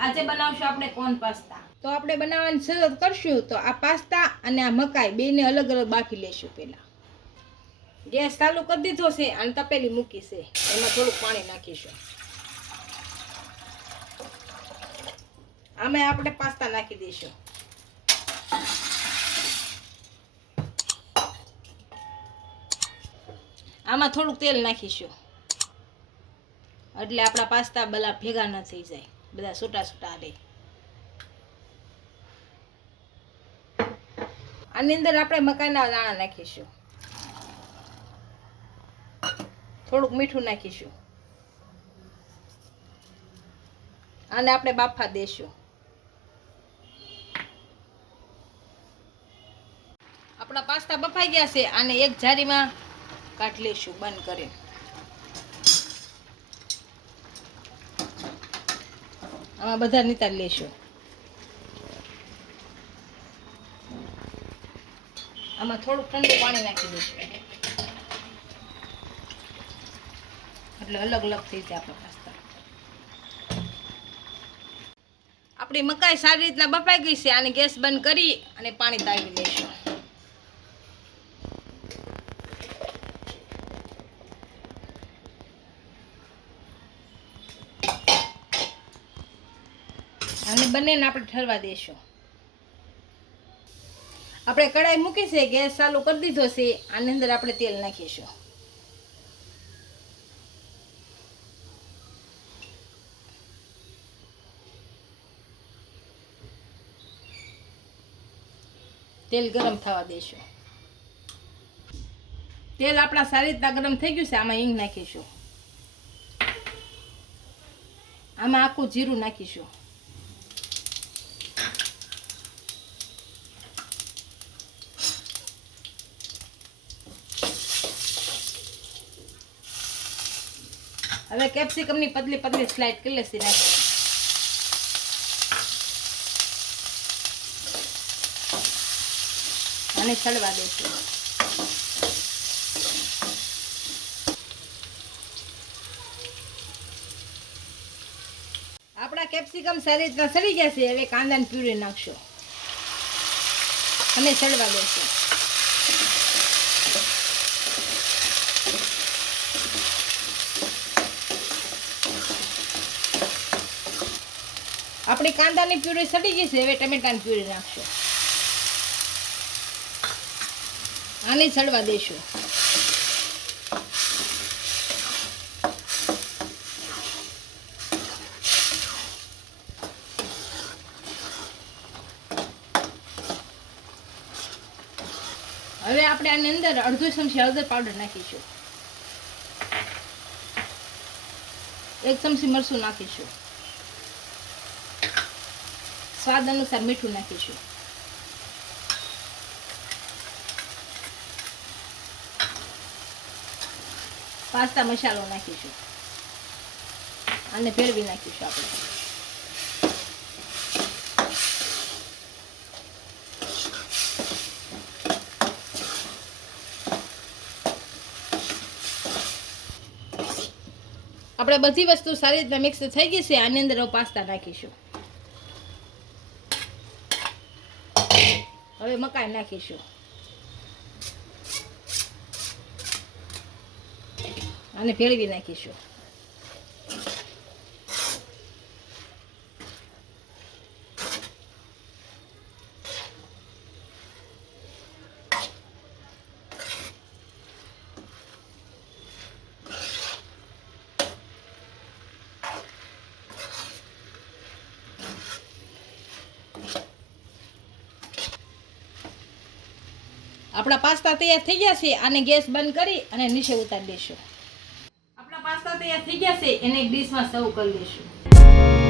આજે બનાવશું આપણે કોન પાસ્તા? તો આપણે બનાવવાની શરૂઆત કરશું. તો આ પાસ્તા અને આ મકાઈ બેને અલગ અલગ બાફી લેશું પહેલાં. ગેસ ચાલુ કરી દીધો છે અને તપેલી મૂકી છે. એમાં થોડુંક પાણી નાખીશું. આમાં આપણે પાસ્તા નાખી દઈશું. આમાં થોડુંક તેલ નાખીશું. એટલે આપણા પાસ્તા બધા ભેગા ન થઈ જાય. બધા છૂટા છૂટા રહે આની અંદર આપણે મકાઈના દાણા નાખીશું. થોડુંક મીઠું નાખીશું. અને આપણે બાફા દેશું. આપણા પાસ્તા બફાઈ ગયા છે, આને એક જારીમાં કાઢી લઈશું બંધ કરીને. આમાં બધા નિતાર લેશું. આમાં થોડુંક ઠંડુ પાણી નાખી દઈશું. એટલે અલગ અલગ થઈ જાય આપણા પાસ્તા. આપણી મકાઈ સારી રીતના બફાઈ ગઈ છે, આને ગેસ બંધ કરી અને પાણી તાવી લઈશું. અને બંનેને આપણે ઠરવા દઈશું આપણે કઢાઈ મૂકી છે, ગેસ ચાલુ કરી દીધો છે, આની અંદર આપણે તેલ નાખીશું. તેલ ગરમ થવા દઈશું તેલ આપણા સારી રીતના ગરમ થઈ ગયું છે, આમાં હિંગ નાખીશું. આમાં આખું જીરું નાખીશું. હવે કેપ્સિકમની પતલી પતલી સ્લાઇડ કરી લેશે નાખ અને ચડવા દેશું આપણા કેપ્સિકમ સારી રીતના સડી ગયા છે હવે કાંદાની પ્યુરી નાખશો. અને ચડવા દેશું આપણી કાંદાની પ્યુરી સડી ગઈ હવે ટમેટાની પ્યુરી નાખશો. આને સડવા દઈશું હવે આપણે આની અંદર અડધો ચમચી હળદર પાવડર નાખીશું. એક ચમચી મરચું નાખીશું. સ્વાદ અનુસાર મીઠું નાખીશું. પાસ્તા મસાલો નાખીશું. અને ભેળવી નાખીશું આપણે. આપણે બધી વસ્તુ સારી રીતના મિક્સ થઈ ગઈ છે. આની અંદર પાસ્તા નાખીશું. હવે મકાઈ નાખીશું. અને ભેળવી નાખીશું. આપણા પાસ્તા તૈયાર થઈ ગયા છે, આને ગેસ બંધ કરી અને નીચે ઉતારી દઈશું. આપણા પાસ્તા તૈયાર થઈ ગયા છે, એને એક ડીશમાં સર્વ કરી દઈશું.